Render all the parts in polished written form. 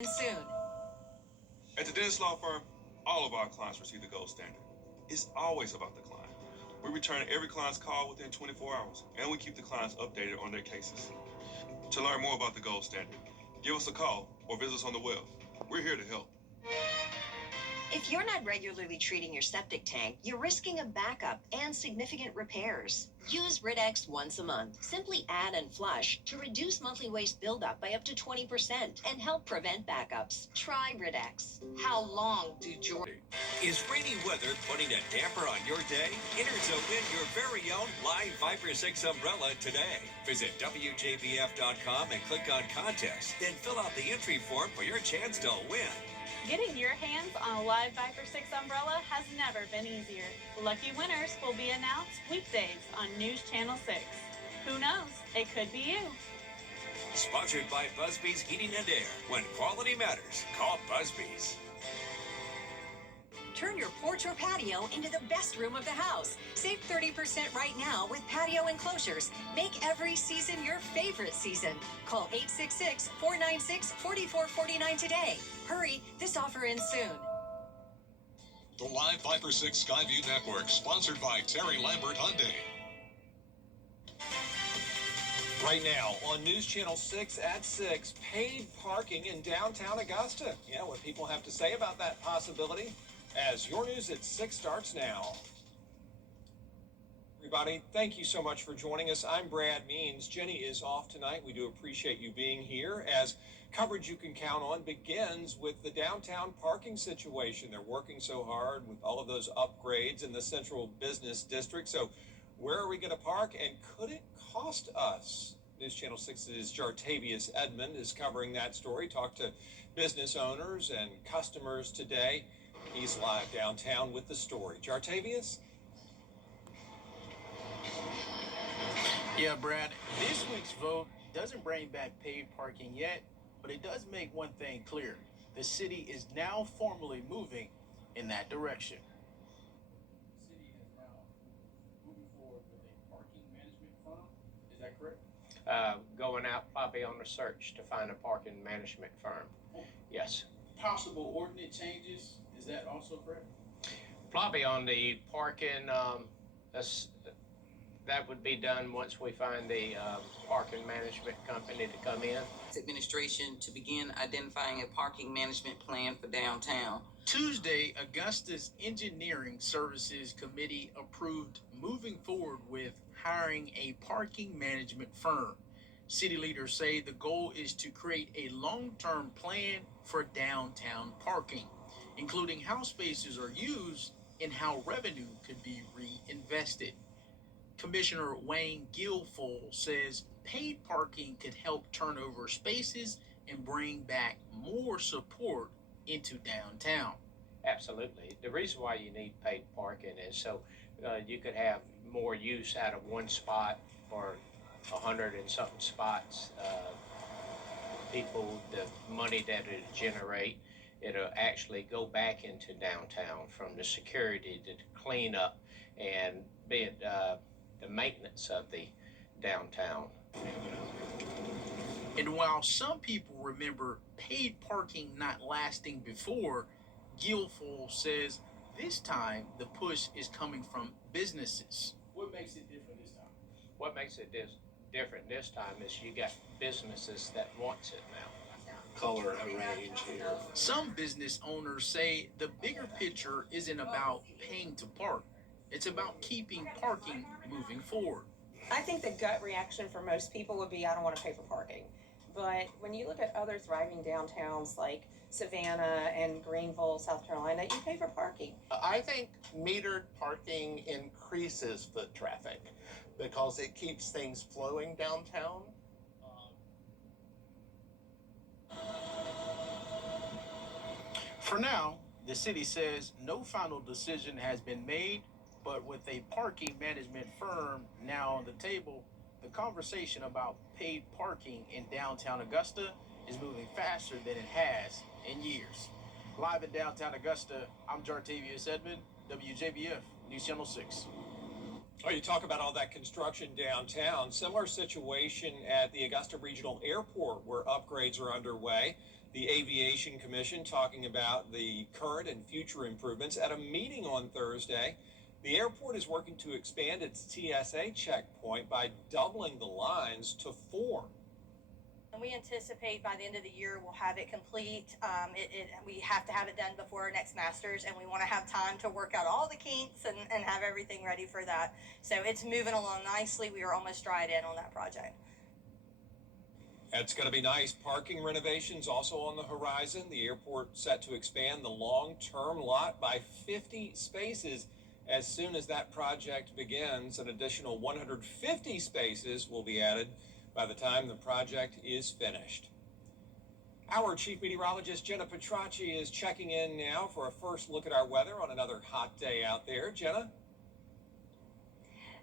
Soon. At the Dennis Law Firm, all of our clients receive the gold standard. It's always about the client. We return every client's call within 24 hours, and we keep the clients updated on their cases. To learn more about the gold standard, give us a call or visit us on the web. We're here to help. If you're not regularly treating your septic tank, you're risking a backup and significant repairs. Use Rid-X once a month. Simply add and flush to reduce monthly waste buildup by up to 20% and help prevent backups. Try Rid-X. How long do Is rainy weather putting a damper on your day? Enter to win your very own Live Viper 6 umbrella today. Visit WJBF.com and click on contest. Then fill out the entry form for your chance to win. Getting your hands on a Live Viper 6 umbrella has never been easier. Lucky winners will be announced weekdays on News Channel 6. Who knows? It could be you. Sponsored by Busby's Heating and Air. When quality matters, call Busby's. Turn your porch or patio into the best room of the house. Save 30% right now with patio enclosures. Make every season your favorite season. Call 866-496-4449 today. Hurry, this offer ends soon. The Live Viper 6 Skyview Network, sponsored by Terry Lambert Hyundai. Right now on News Channel 6 at 6, paid parking in downtown Augusta. Yeah, what people have to say about that possibility as your News at 6 starts now. Everybody, thank you so much for joining us. I'm Brad Means. Jenny is off tonight. We do appreciate you being here as coverage you can count on begins with the downtown parking situation. They're working so hard with all of those upgrades in the central business district. So where are we going to park and could it cost us? News Channel 6's Jartavius Edmond is covering that story. Talked to business owners and customers today. He's live downtown with the story. Jartavius? Yeah, Brad, this week's vote doesn't bring back paid parking yet, but it does make one thing clear. The city is now formally moving in that direction. The city is now moving forward with a parking management firm. Is that correct? Going out probably on a search to find a parking management firm. Yes. Possible ordinance changes. Is that also correct? Probably on the parking, that would be done once we find the parking management company to come in. Administration to begin identifying a parking management plan for downtown. Tuesday, Augusta's Engineering Services Committee approved moving forward with hiring a parking management firm. City leaders say the goal is to create a long-term plan for downtown parking, including how spaces are used and how revenue could be reinvested. Commissioner Wayne Guilfoyle says paid parking could help turn over spaces and bring back more support into downtown. Absolutely. The reason why you need paid parking is so you could have more use out of one spot or 100 and something spots. People, the money that it generate, it'll actually go back into downtown from the security to clean up and be it the maintenance of the downtown. And while some people remember paid parking not lasting before, Guilfoyle says this time the push is coming from businesses. What makes it different this time? What makes it different this time is you got businesses that wants it now. Color arrange here. Some business owners say the bigger picture isn't about paying to park. It's about keeping parking moving forward. I think the gut reaction for most people would be, I don't want to pay for parking. But when you look at other thriving downtowns like Savannah and Greenville, South Carolina, you pay for parking. I think metered parking increases foot traffic because it keeps things flowing downtown. For now, the city says no final decision has been made, but with a parking management firm now on the table, the conversation about paid parking in downtown Augusta is moving faster than it has in years. Live in downtown Augusta, I'm Jartavius Edmond, WJBF, News Channel 6. Oh, you talk about all that construction downtown. Similar situation at the Augusta Regional Airport where upgrades are underway. The Aviation Commission talking about the current and future improvements at a meeting on Thursday. The airport is working to expand its TSA checkpoint by doubling the lines to 4. And we anticipate by the end of the year we'll have it complete. We have to have it done before our next Masters, and we want to have time to work out all the kinks and have everything ready for that. So it's moving along nicely. We are almost dried in on that project. That's going to be nice. Parking renovations also on the horizon. The airport set to expand the long-term lot by 50 spaces. As soon as that project begins, an additional 150 spaces will be added by the time the project is finished. Our chief meteorologist, Jenna Petracci, is checking in now for a first look at our weather on another hot day out there. Jenna?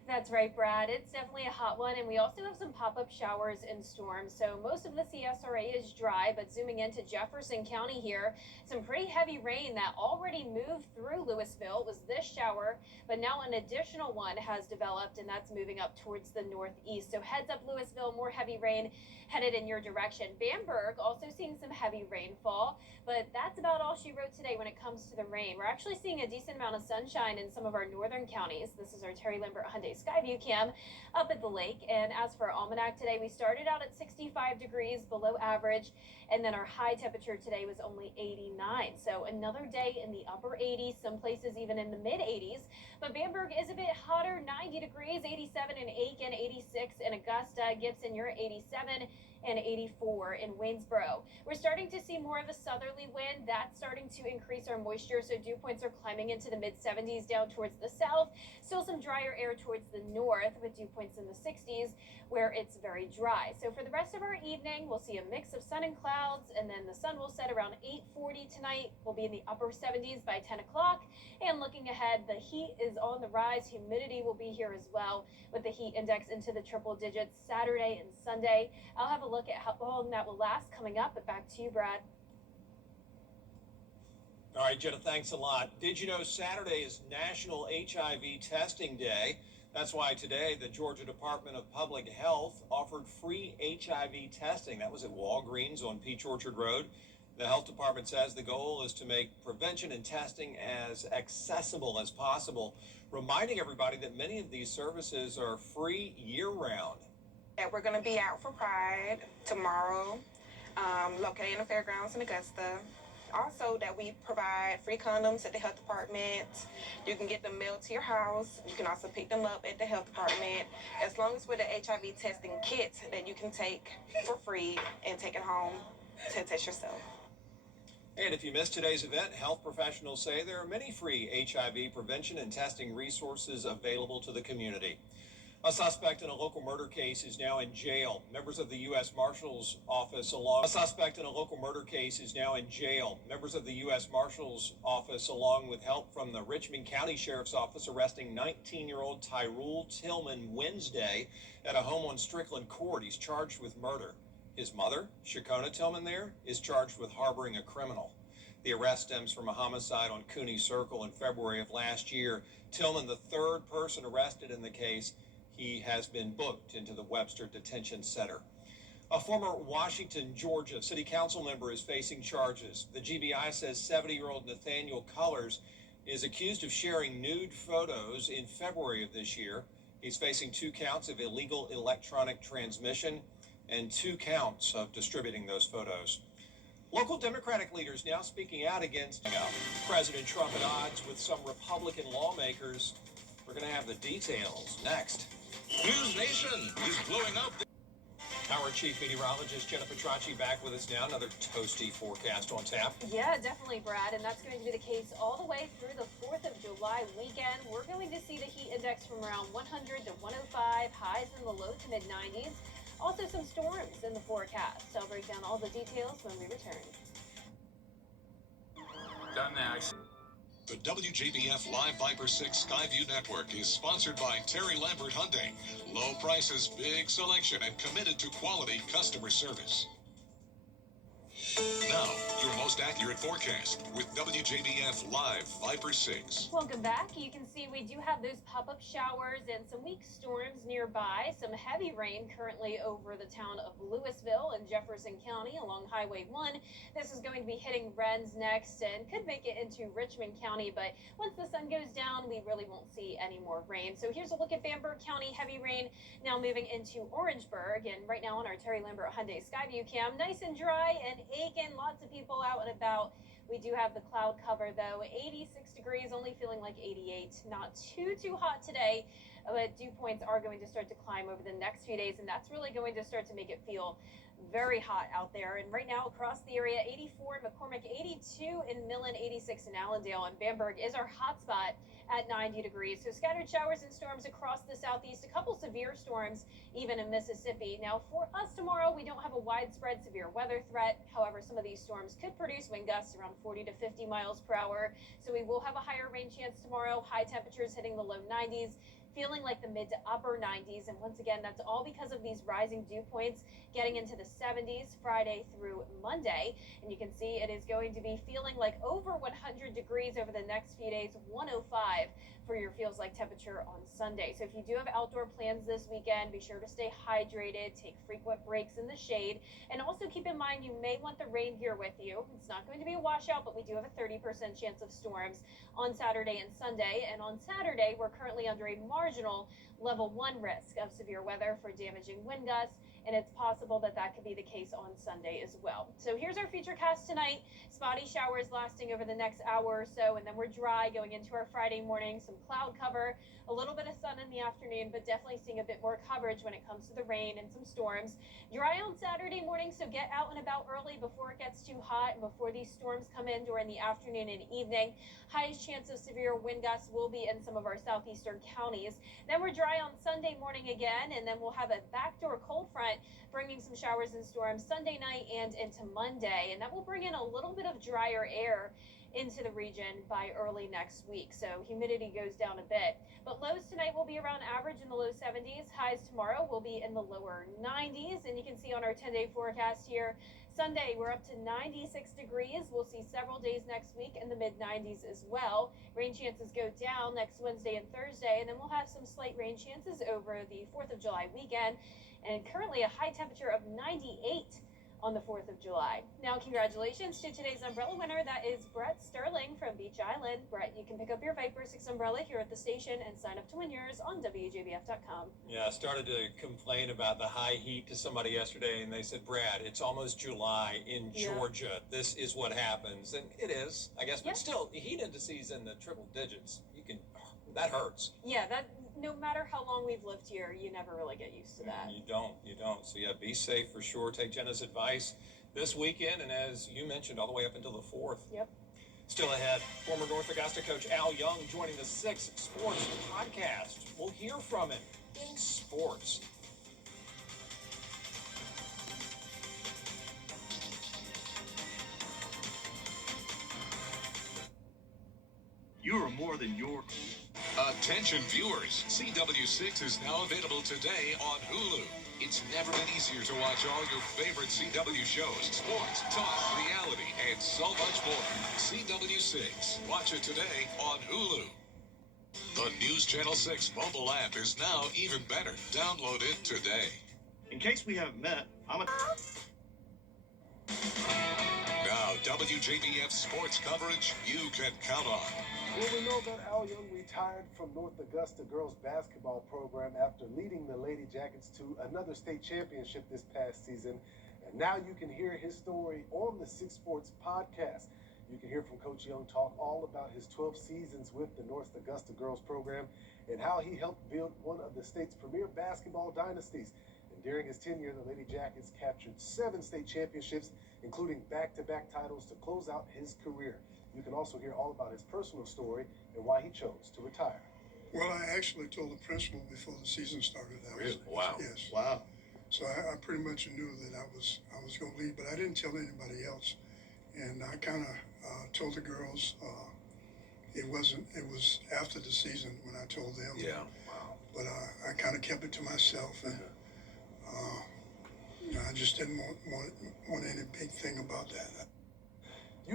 That's right, Brad. It's definitely a hot one, and we also have some pop-up showers and storms. So most of the CSRA is dry, but zooming into Jefferson County here, some pretty heavy rain that already moved through Louisville. It was this shower, but now an additional one has developed, and that's moving up towards the northeast. So heads up, Louisville, more heavy rain headed in your direction. Bamberg also seeing some heavy rainfall, but that's about all she wrote today when it comes to the rain. We're actually seeing a decent amount of sunshine in some of our northern counties. This is our Terry Lambert Hyundai Skyview cam up at the lake. And as for our almanac today, we started out at 65 degrees below average, and then our high temperature today was only 89. So another day in the upper 80s, some places even in the mid 80s. But Bamberg is a bit hotter, 90 degrees, 87 in Aiken, 86 in Augusta. Gibson, you're at 87. And 84 in Waynesboro. We're starting to see more of a southerly wind. That's starting to increase our moisture, so dew points are climbing into the mid-70s down towards the south. Still some drier air towards the north with dew points in the 60s where it's very dry. So for the rest of our evening, we'll see a mix of sun and clouds, and then the sun will set around 8:40 tonight. We'll be in the upper 70s by 10 o'clock. And looking ahead, the heat is on the rise. Humidity will be here as well, with the heat index into the triple digits Saturday and Sunday. I'll have a look at how long that will last coming up, but back to you, Brad. All right, Jenna, thanks a lot. Did you know Saturday is National HIV Testing Day? That's why today the Georgia Department of Public Health offered free HIV testing. That was at Walgreens on Peach Orchard Road. The health department says the goal is to make prevention and testing as accessible as possible, reminding everybody that many of these services are free year-round. We're going to be out for Pride tomorrow, located in the fairgrounds in Augusta. Also, that we provide free condoms at the health department. You can get them mailed to your house. You can also pick them up at the health department, as long as with the HIV testing kits that you can take for free and take it home to test yourself. And if you missed today's event, health professionals say there are many free HIV prevention and testing resources available to the community. A suspect in a local murder case is now in jail. Members of the U.S. Marshals Office along with help from the Richmond County Sheriff's Office arresting 19-year-old Tyrul Tillman Wednesday at a home on Strickland Court. He's charged with murder. His mother, Shakona Tillman is charged with harboring a criminal. The arrest stems from a homicide on Cooney Circle in February of last year. Tillman, the third person arrested in the case, he has been booked into the Webster Detention Center. A former Washington, Georgia city council member is facing charges. The GBI says 70-year-old Nathaniel Cullors is accused of sharing nude photos in February of this year. He's facing 2 counts of illegal electronic transmission and 2 counts of distributing those photos. Local Democratic leaders now speaking out against President Trump at odds with some Republican lawmakers. We're going to have the details next. News Nation is blowing up. Our chief meteorologist, Jenna Petracci, back with us now. Another toasty forecast on tap. Yeah, definitely, Brad. And that's going to be the case all the way through the 4th of July weekend. We're going to see the heat index from around 100 to 105, highs in the low to mid 90s. Also some storms in the forecast. So I'll break down all the details when we return. Done next. The WJBF Live Viper 6 Skyview Network is sponsored by Terry Lambert Hyundai. Low prices, big selection, and committed to quality customer service. Now, your most most accurate forecast with WJBF Live Viper 6. Welcome back. You can see we do have those pop-up showers and some weak storms nearby. Some heavy rain currently over the town of Louisville in Jefferson County along Highway 1. This is going to be hitting Rennes next and could make it into Richmond County, but once the sun goes down, we really won't see any more rain. So here's a look at Bamberg County, heavy rain now moving into Orangeburg, and right now on our Terry Lambert Hyundai Skyview cam, nice and dry and Aiken, lots of people out and about. We do have the cloud cover though, 86 degrees, only feeling like 88. Not too hot today, but dew points are going to start to climb over the next few days, and that's really going to start to make it feel very hot out there. And right now across the area, 84 in McCormick, 82 in Millen, 86 in Allendale, and Bamberg is our hot spot at 90 degrees. So scattered showers and storms across the southeast, a couple severe storms even in Mississippi. Now for us tomorrow, we don't have a widespread severe weather threat. However, some of these storms could produce wind gusts around 40 to 50 miles per hour. So we will have a higher rain chance tomorrow, high temperatures hitting the low 90s. Feeling like the mid to upper 90s. And once again, that's all because of these rising dew points getting into the 70s Friday through Monday. And you can see it is going to be feeling like over 100 degrees over the next few days, 105 for your feels like temperature on Sunday. So if you do have outdoor plans this weekend, be sure to stay hydrated, take frequent breaks in the shade, and also keep in mind you may want the rain gear with you. It's not going to be a washout, but we do have a 30% chance of storms on Saturday and Sunday. And on Saturday, we're currently under a marginal level 1 risk of severe weather for damaging wind gusts, and it's possible that that could be the case on Sunday as well. So here's our future cast tonight. Spotty showers lasting over the next hour or so, and then we're dry going into our Friday morning. Some cloud cover, a little bit of sun in the afternoon, but definitely seeing a bit more coverage when it comes to the rain and some storms. Dry on Saturday morning, so get out and about early before it gets too hot and before these storms come in during the afternoon and evening. Highest chance of severe wind gusts will be in some of our southeastern counties. Then we're dry on Sunday morning again, and then we'll have a backdoor cold front bringing some showers and storms Sunday night and into Monday, and that will bring in a little bit of drier air into the region by early next week, so humidity goes down a bit. But lows tonight will be around average in the low 70s. Highs tomorrow will be in the lower 90s, and you can see on our 10-day forecast here, Sunday we're up to 96 degrees. We'll see several days next week in the mid-90s as well. Rain chances go down next Wednesday and Thursday, and then we'll have some slight rain chances over the 4th of July weekend, and currently a high temperature of 98 on the 4th of July. Now, congratulations to today's umbrella winner. That is Brett Sterling from Beach Island. Brett, you can pick up your Viper 6 umbrella here at the station and sign up to win yours on WJBF.com. Yeah, I started to complain about the high heat to somebody yesterday, and they said, Brad, it's almost July in Georgia. This is what happens. And it is, I guess, but still, the heat indices in the triple digits, that hurts. Yeah, that no matter how long we've lived here, you never really get used to that. You don't. So yeah, be safe for sure. Take Jenna's advice this weekend, and as you mentioned, all the way up until the 4th. Yep. Still ahead, former North Augusta coach Al Young joining the 6 Sports podcast. We'll hear from him in sports. You are more than your... Attention viewers, CW6 is now available today on Hulu. It's never been easier to watch all your favorite CW shows, sports, talk, reality, and so much more. CW6. Watch it today on Hulu. The News Channel 6 mobile app is now even better. Download it today. In case we haven't met, I'm a... Now, WJBF sports coverage you can count on. Well, we know that Al Young retired from North Augusta girls basketball program after leading the Lady Jackets to another state championship this past season. And now you can hear his story on the 6 Sports podcast. You can hear from Coach Young talk all about his 12 seasons with the North Augusta girls program and how he helped build one of the state's premier basketball dynasties. And during his tenure, the Lady Jackets captured 7 state championships, including back-to-back titles to close out his career. You can also hear all about his personal story and why he chose to retire. Well, I actually told the principal before the season started. Wow. Yes. Wow. So I pretty much knew that I was going to leave, but I didn't tell anybody else. And I kind of told the girls it was after the season when I told them. Yeah. Wow. But I kind of kept it to myself, and I just didn't want any big thing about that.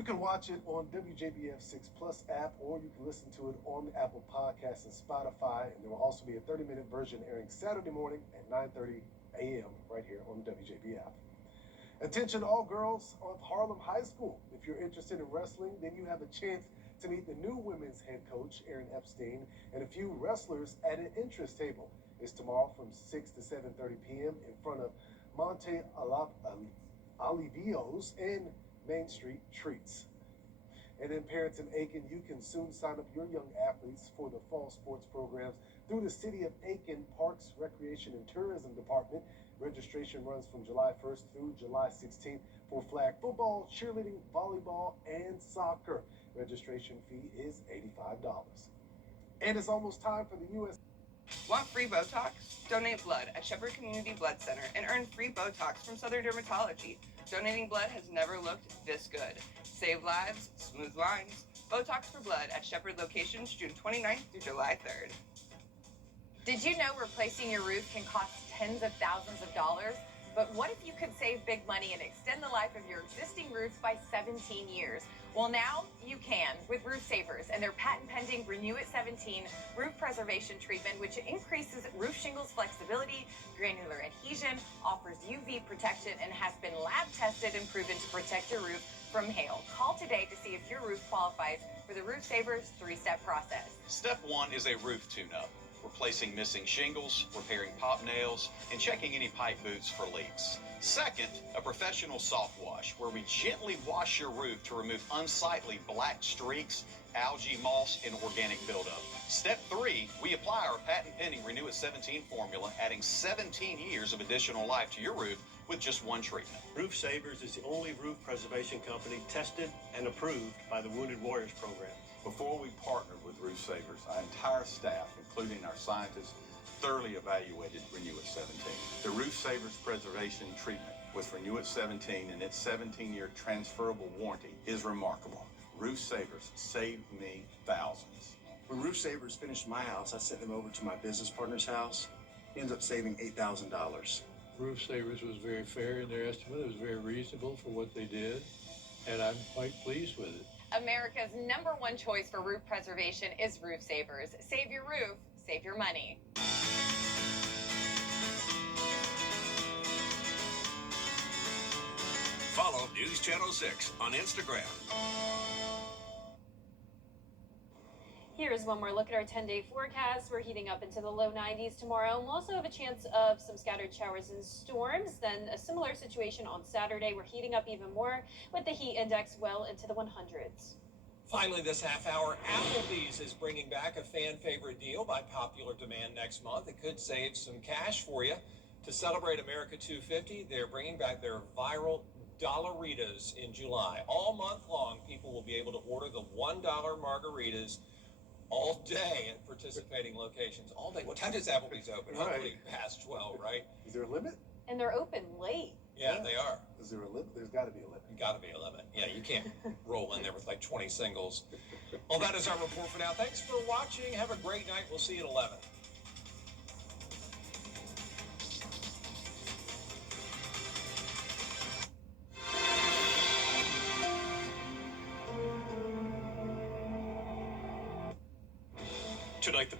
You can watch it on WJBF 6 Plus app, or you can listen to it on the Apple Podcasts and Spotify. And there will also be a 30-minute version airing Saturday morning at 9:30 a.m. right here on WJBF. Attention all girls of Harlem High School. If you're interested in wrestling, then you have a chance to meet the new women's head coach, Erin Epstein, and a few wrestlers at an interest table. It's tomorrow from 6 to 7:30 p.m. in front of Monte Olivios and Main Street Treats. And in parents in Aiken, you can soon sign up your young athletes for the fall sports programs through the City of Aiken Parks, Recreation, and Tourism Department. Registration runs from July 1st through July 16th for flag football, cheerleading, volleyball, and soccer. Registration fee is $85. And it's almost time for the U.S. Want free Botox? Donate blood at Shepherd Community Blood Center and earn free Botox from Southern Dermatology. Donating blood has never looked this good. Save lives, smooth lines. Botox for blood at Shepherd locations June 29th through July 3rd. Did you know replacing your roof can cost tens of thousands of dollars? But what if you could save big money and extend the life of your existing roof by 17 years? Well, now you can with Roof Savers and their patent-pending Renew It 17 roof preservation treatment, which increases roof shingles flexibility, granular adhesion, offers UV protection, and has been lab tested and proven to protect your roof from hail. Call today to see if your roof qualifies for the Roof Savers 3-step process. Step 1 is a roof tune-up, replacing missing shingles, repairing pop nails, and checking any pipe boots for leaks. Second, a professional soft wash, where we gently wash your roof to remove unsightly black streaks, algae, moss, and organic buildup. Step 3, we apply our patent-pending Renew It 17 formula, adding 17 years of additional life to your roof with just one treatment. Roof Savers is the only roof preservation company tested and approved by the Wounded Warriors Program. Before we partnered with Roof Savers, our entire staff, including our scientists, thoroughly evaluated Renew It 17. The Roof Savers preservation treatment with Renew It 17 and its 17-year transferable warranty is remarkable. Roof Savers saved me thousands. When Roof Savers finished my house, I sent them over to my business partner's house. He ended up saving $8,000. Roof Savers was very fair in their estimate. It was very reasonable for what they did, and I'm quite pleased with it. America's #1 choice for roof preservation is Roof Savers. Save your roof, save your money. Follow News Channel 6 on Instagram. Here's one more look at our 10-day forecast. We're heating up into the low 90s tomorrow, and we'll also have a chance of some scattered showers and storms. Then a similar situation on Saturday. We're heating up even more with the heat index well into the 100s. Finally, this half hour, Applebee's is bringing back a fan favorite deal by popular demand next month. It could save some cash for you. To celebrate America 250, they're bringing back their viral Dollaritas in July. All month long, people will be able to order the $1 margaritas all day at participating locations. All day. What time does Applebee's open? Right. Hopefully past 12, right? Is there a limit? And they're open late. Yeah, they are. Is there a limit? There's got to be a limit. Got to be a limit. Yeah, you can't roll in there with like 20 singles. Well, that is our report for now. Thanks for watching. Have a great night. We'll see you at 11. Tonight, the